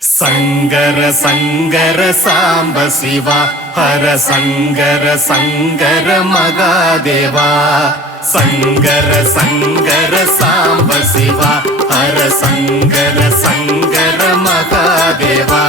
சங்கர சங்கர சாம்ப சிவா ஹர சங்கர சங்கர மகாதேவா. சங்கர சங்கர சாம்ப சிவா ஹர சங்கர சங்கர மகாதேவா.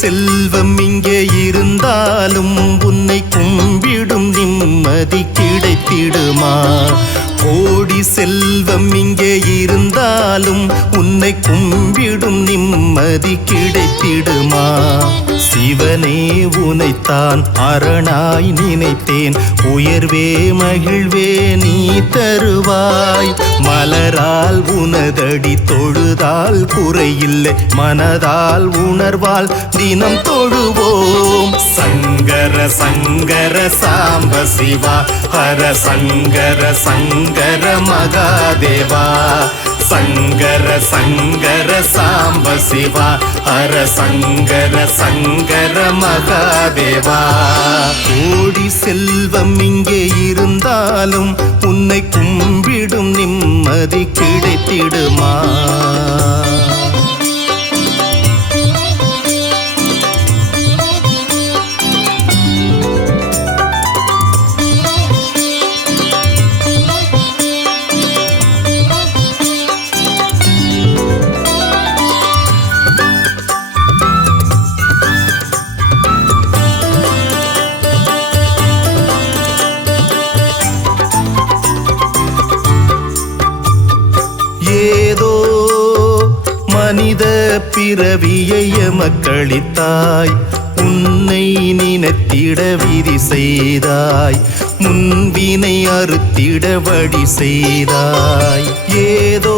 செல்வம் இங்கே இருந்தாலும் உன்னை கும்பிடும் நிம்மதி கிடைத்திடுமா? கோடி செல்வம் இங்கே இருந்தாலும் உன்னை கும்பிடும் நிம்மதி கிடைத்திடுமா? சிவனே உனைத்தான் அரணாய் நினைத்தேன். உயர்வே மகிழ்வே நீ தருவாய். மலரால் உனதடி தொழுதால் குறையில்லை. மனதால் உணர்வால் தினம் தொழுவோம். சங்கர சங்கர சாம்ப சிவா. ஹர சங்கர சங்கர மகாதேவா. சங்கர சங்கர சாம்ப சிவா. ஹர சங்கர சங்கர மகாதேவா. கோடி செல்வம் இங்கே இருந்தாலும் உன்னை கும்பிடும் நிம்மதி கிடைத்திடுமா? மனித பிறவியை எமக்களித்தாய் உன்னை நினைத்திட விதி செய்தாய் முன்வினை அறுத்திட வழி செய்தாய். ஏதோ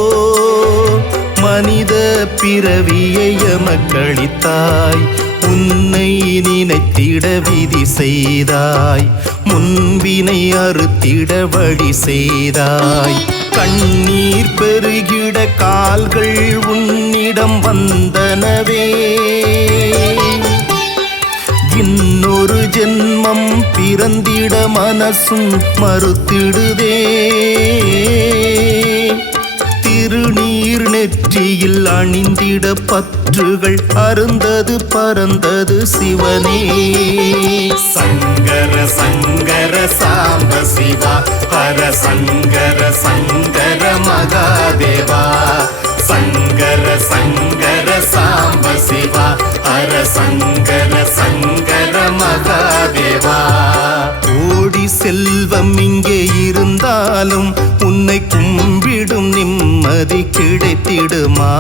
மனித பிறவியை எமக்களித்தாய் உன்னை நினைத்திட விதி செய்தாய் முன்வினை அறுத்திட வழி செய்தாய். கண்ணீர் பெருகிட கால்கள் உன்னிடம் வந்தனவே. இன்னொரு ஜென்மம் பிறந்திட மனசும் மறுத்திடுதே. திருநீர் நெற்றியில் அணிந்திட பற்றுகள் அருந்தது பறந்தது சிவனே. சங்கர சங்கர சாம்ப சிவா. ஹர சங்கர சங்கர மகாதேவா. சங்கர சங்கர சாம்ப சிவா. ஹர சங்கர செல்வம் இங்கே இருந்தாலும் உன்னை கும்பிடும் நிம்மதி கிடைத்திடுமா?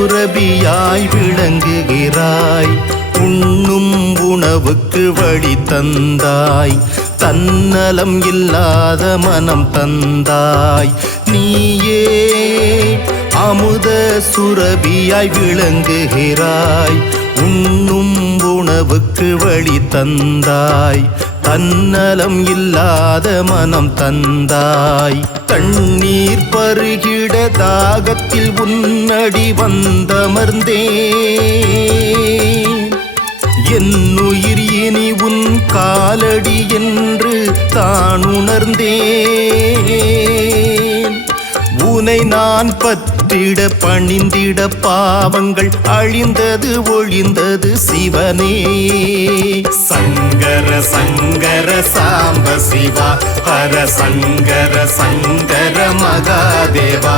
துறவியாய் விளங்குகிறாய். உண்ணும் உணவுக்கு வழி தந்தாய். தன்னலம் இல்லாத மனம் தந்தாய். நீயே அமுத சுரபியாய் விளங்குகிறாய். உண்ணும் உணவுக்கு வழி தந்தாய். தன்னலம் இல்லாத மனம் தந்தாய். தண்ணீர் பருகிட தாகத்தில் உன்னடி வந்தமர்ந்தே என் உயிர் இனி உன் காலடி என்று தான் உணர்ந்தேன். உனை நான் பற்றிட பணிந்திட பாவங்கள் அழிந்தது ஒழிந்தது சிவனே. சங்கர சங்கர சாம்ப சிவா ஹர சங்கர சங்கர மகாதேவா.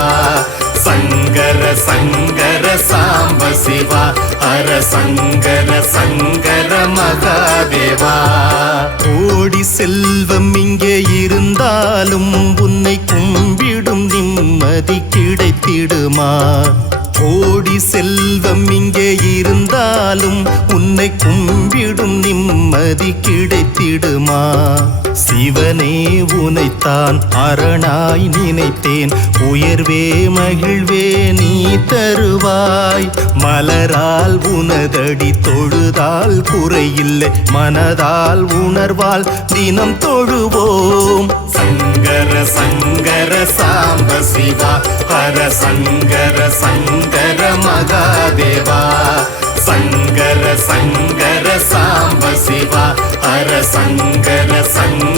சங்கர சங்கர சாம்ப சிவா ஹர சங்கர சங்கர மகாதேவா. கோடி செல்வம் இங்கே இருந்தாலும் உன்னை கும்பிடும் நிம்மதி கிடைத்திடுமா? கோடி செல்வம் இங்கே இருந்தாலும் உன்னை கும்பிடும் நிம்மதி கிடைத்திடுமா? சிவனே உனைத்தான் அரணாய் நினைத்தேன். உயர்வே மகிழ்வே நீ தருவாய். மலரால் உனதடி தொழுதால் குறையில்லை. மனதால் உணர்வால் தினம் தொழுவோம். சங்கர சங்கர சா சிவா ஹர சங்கர சங்கர மகாதேவா. சங்கர சங்கர சாம்ப சிவா ஹர சங்கர சங்கர